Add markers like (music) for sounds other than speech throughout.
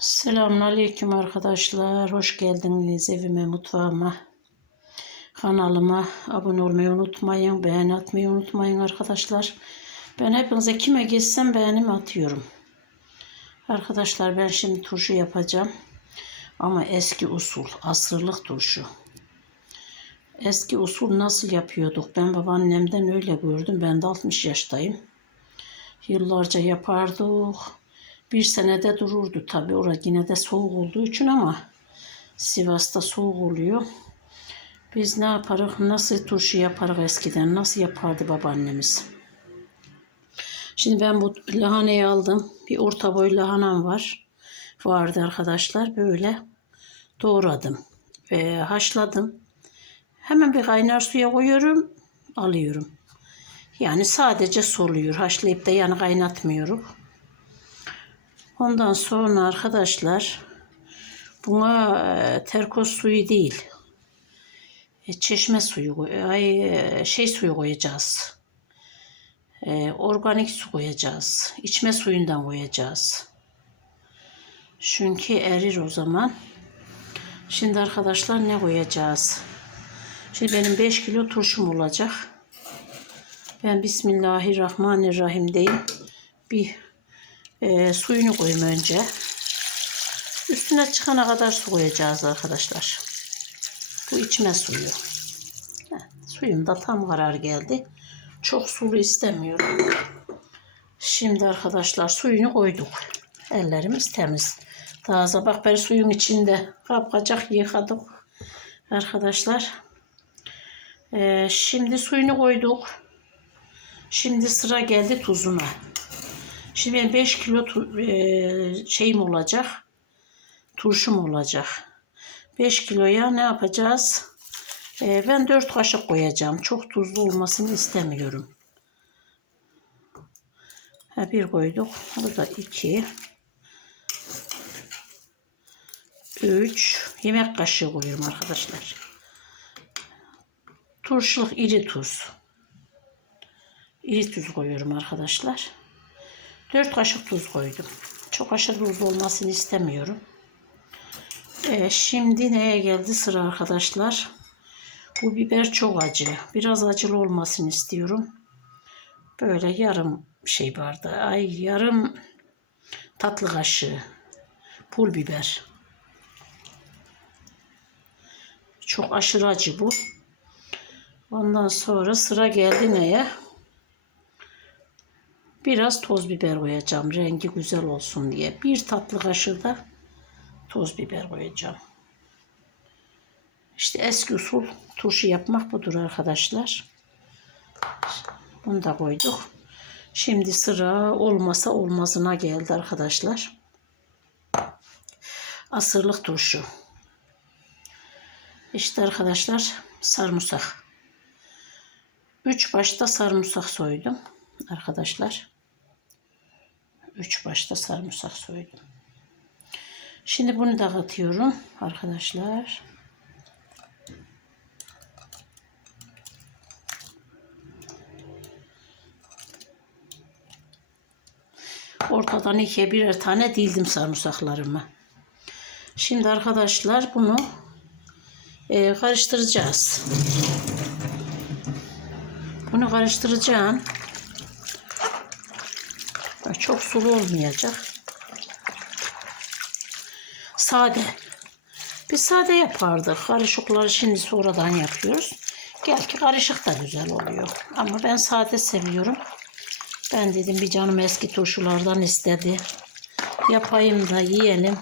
Selamünaleyküm arkadaşlar. Hoş geldiniz evime, mutfağıma. Kanalıma abone olmayı unutmayın. Beğeni atmayı unutmayın arkadaşlar. Ben hepinize kime geçsem beğenimi atıyorum. Arkadaşlar ben şimdi turşu yapacağım. Ama eski usul, asırlık turşu. Eski usul nasıl yapıyorduk? Ben babaannemden öyle gördüm. Ben de 60 yaştayım. Yıllarca yapardık. Bir senede dururdu tabi. Orada yine de soğuk olduğu için ama Sivas'ta soğuk oluyor. Biz ne yaparız? Nasıl turşu yaparız eskiden? Nasıl yapardı babaannemiz? Şimdi ben bu lahanayı aldım. Bir orta boy lahanam var. Vardı arkadaşlar. Böyle doğradım. Ve haşladım. Hemen bir kaynar suya koyuyorum. Alıyorum. Yani sadece soluyor. Haşlayıp da yani kaynatmıyorum. Ondan sonra arkadaşlar buna e, terkos suyu değil e, çeşme suyu ay, e, şey suyu koyacağız. Organik su koyacağız. İçme suyundan koyacağız. Çünkü erir o zaman. Şimdi arkadaşlar ne koyacağız? Şimdi benim 5 kilo turşum olacak. Ben Bismillahirrahmanirrahim diyeyim. Bir e, suyunu koyayım önce. Üstüne çıkana kadar su koyacağız arkadaşlar. Bu içme suyu. Heh, suyum da tam karar geldi. Çok sulu istemiyorum. Şimdi arkadaşlar suyunu koyduk. Ellerimiz temiz. Daha sabah beri suyun içinde kapkacak yıkadık. Arkadaşlar. E, şimdi suyunu koyduk. Şimdi sıra geldi tuzuna. Şimdi benim 5 kilo e, şeyim olacak. Turşum olacak. 5 kiloya ne yapacağız? E, ben 4 kaşık koyacağım. Çok tuzlu olmasını istemiyorum. Ha, bir koyduk. Bu da 2. 3 yemek kaşığı koyuyorum arkadaşlar. Turşuluk iri tuz. İri tuz koyuyorum arkadaşlar. 4 kaşık tuz koydum. Çok aşırı tuzlu olmasını istemiyorum. Evet, şimdi neye geldi sıra arkadaşlar? Bu biber çok acı. Biraz acılı olmasını istiyorum. Böyle yarım şey bardağı, ay yarım tatlı kaşığı pul biber. Çok aşırı acı bu. Ondan sonra sıra geldi neye? Biraz toz biber koyacağım. Rengi güzel olsun diye. Bir tatlı kaşığı da toz biber koyacağım. İşte eski usul turşu yapmak budur arkadaşlar. Bunu da koyduk. Şimdi sıra olmasa olmazına geldi arkadaşlar. Asırlık turşu. İşte arkadaşlar sarımsak. Üç başta sarımsak soydum arkadaşlar. Üç başta sarımsak soydum. Şimdi bunu da katıyorum arkadaşlar. Ortadan ikiye birer tane dildim sarımsaklarımı. Şimdi arkadaşlar bunu e, karıştıracağız. Bunu karıştıracağım. Çok sulu olmayacak. Sade. Biz sade yapardık. Karışıkları şimdi sonradan yapıyoruz. Gerçi karışık da güzel oluyor. Ama ben sade seviyorum. Ben dedim bir canım eski turşulardan istedi. Yapayım da yiyelim.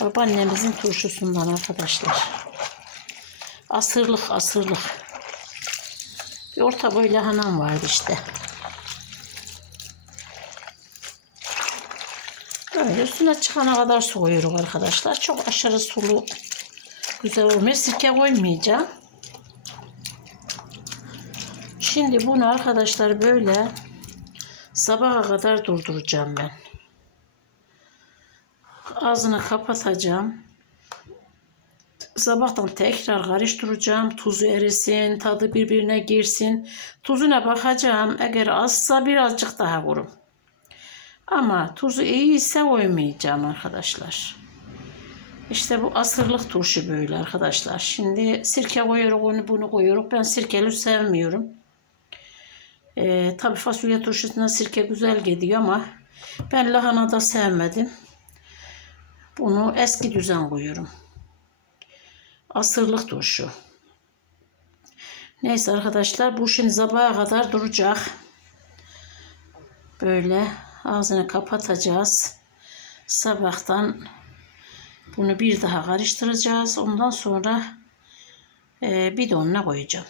Babaannemizin turşusundan arkadaşlar. Asırlık asırlık. Bir orta boy lahanam vardı işte. Böyle üstüne çıkana kadar su koyuyorum arkadaşlar. Çok aşırı sulu güzel olmuyor. Sirke koymayacağım. Şimdi bunu arkadaşlar böyle sabaha kadar durduracağım ben. Ağzını kapatacağım. Sabahtan tekrar karıştıracağım. Tuzu erisin, tadı birbirine girsin. Tuzuna bakacağım. Eğer azsa birazcık daha vururum. Ama tuzu iyiyse koymayacağım arkadaşlar. İşte bu asırlık turşu böyle arkadaşlar. Şimdi sirke koyuyoruz onu bunu koyuyoruz. Ben sirkeli sevmiyorum. Ee, tabii fasulye turşusuna sirke güzel gidiyor ama ben lahana da sevmedim. Bunu eski düzen koyuyorum. Asırlık turşu. Neyse arkadaşlar bu şimdi sabaha kadar duracak. Böyle ağzını kapatacağız. Sabahtan bunu bir daha karıştıracağız. Ondan sonra e, bidonuna koyacağım.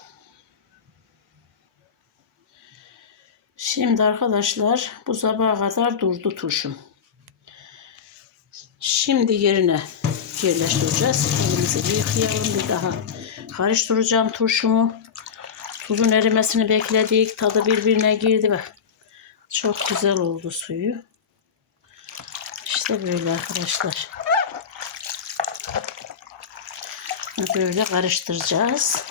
Şimdi arkadaşlar bu sabaha kadar durdu turşum. Şimdi yerine yerleştireceğiz. Elimizi yıkayalım bir daha. Karıştıracağım turşumu. Tuzun erimesini bekledik. Tadı birbirine girdi bak. Çok güzel oldu suyu. İşte böyle arkadaşlar. Böyle karıştıracağız.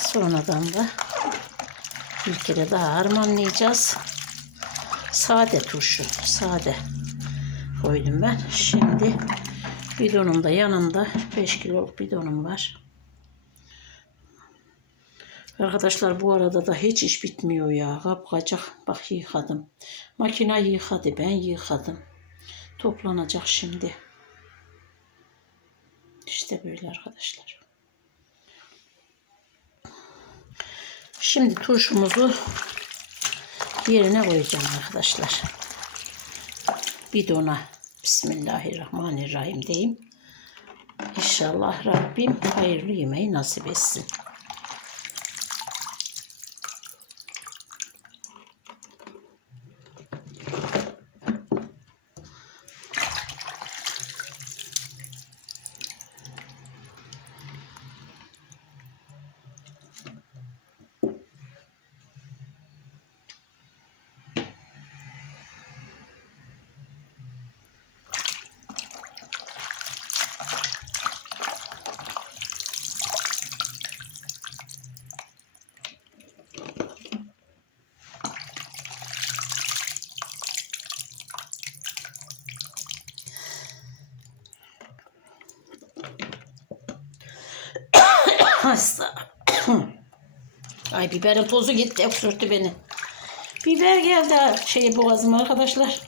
Sonradan da bir kere daha harmanlayacağız. Sade turşu. Sade koydum ben. Şimdi bidonum da yanında 5 kiloluk bidonum var. Arkadaşlar bu arada da hiç iş bitmiyor ya. Kapkacak. Bak yıkadım. Makine yıkadı. Ben yıkadım. Toplanacak şimdi. İşte böyle arkadaşlar. Şimdi turşumuzu yerine koyacağım arkadaşlar. Bidona Bismillahirrahmanirrahim diyeyim. İnşallah Rabbim hayırlı yemeği nasip etsin. Hasta. (coughs) Ay biberin tozu gitti, öksürttü beni. Biber geldi şey boğazıma arkadaşlar.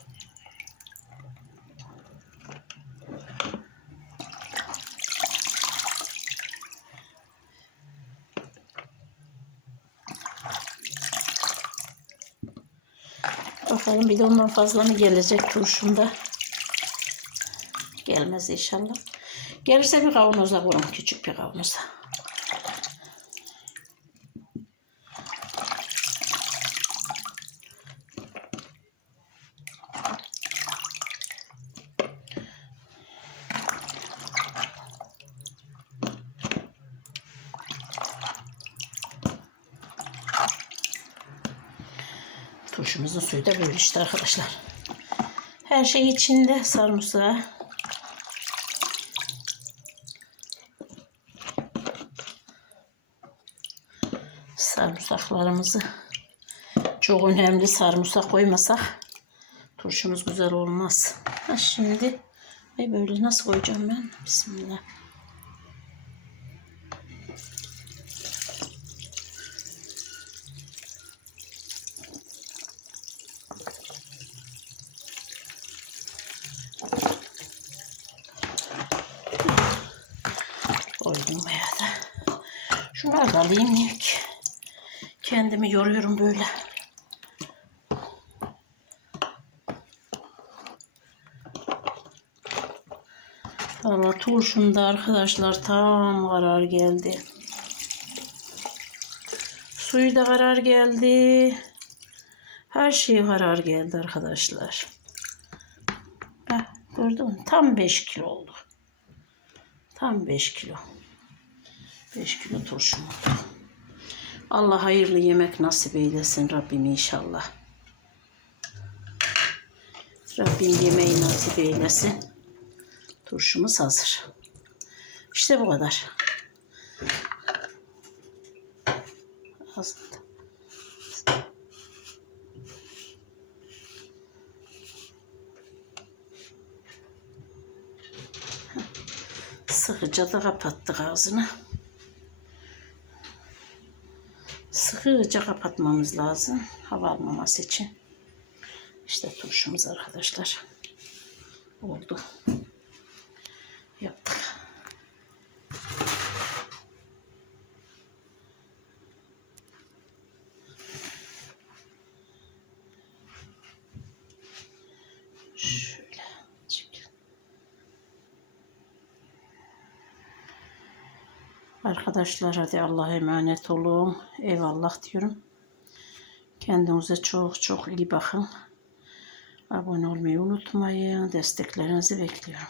Bakalım bir de ondan fazla mı gelecek turşumda. Gelmez inşallah. Gelirse bir kavanoza koyun. Küçük bir kavanoza. Turşumuzun suyu da böyle işte arkadaşlar. Her şey içinde sarımsağı. Sarımsaklarımızı çok önemli sarımsak koymasak turşumuz güzel olmaz. Ha şimdi ay böyle nasıl koyacağım ben? Bismillah. Koydum bayağı da. Şunları da alayım ilk. Kendimi yoruyorum böyle. Valla turşumda arkadaşlar tam karar geldi. Suyu da karar geldi. Her şey karar geldi arkadaşlar. Heh, gördün mü? Tam 5 kilo oldu. Tam 5 kilo. 5 kilo turşum oldu. Allah hayırlı yemek nasip eylesin Rabbim inşallah. Rabbim yemeği nasip eylesin. Turşumuz hazır. İşte bu kadar. Aslında. Sıkıca da kapattık ağzını. Sıkıca kapatmamız lazım hava almaması için. İşte turşumuz arkadaşlar. Oldu. Yaptık. Arkadaşlar hadi Allah'a emanet olun. Eyvallah diyorum. Kendinize çok çok iyi bakın. Abone olmayı unutmayın. Desteklerinizi bekliyorum.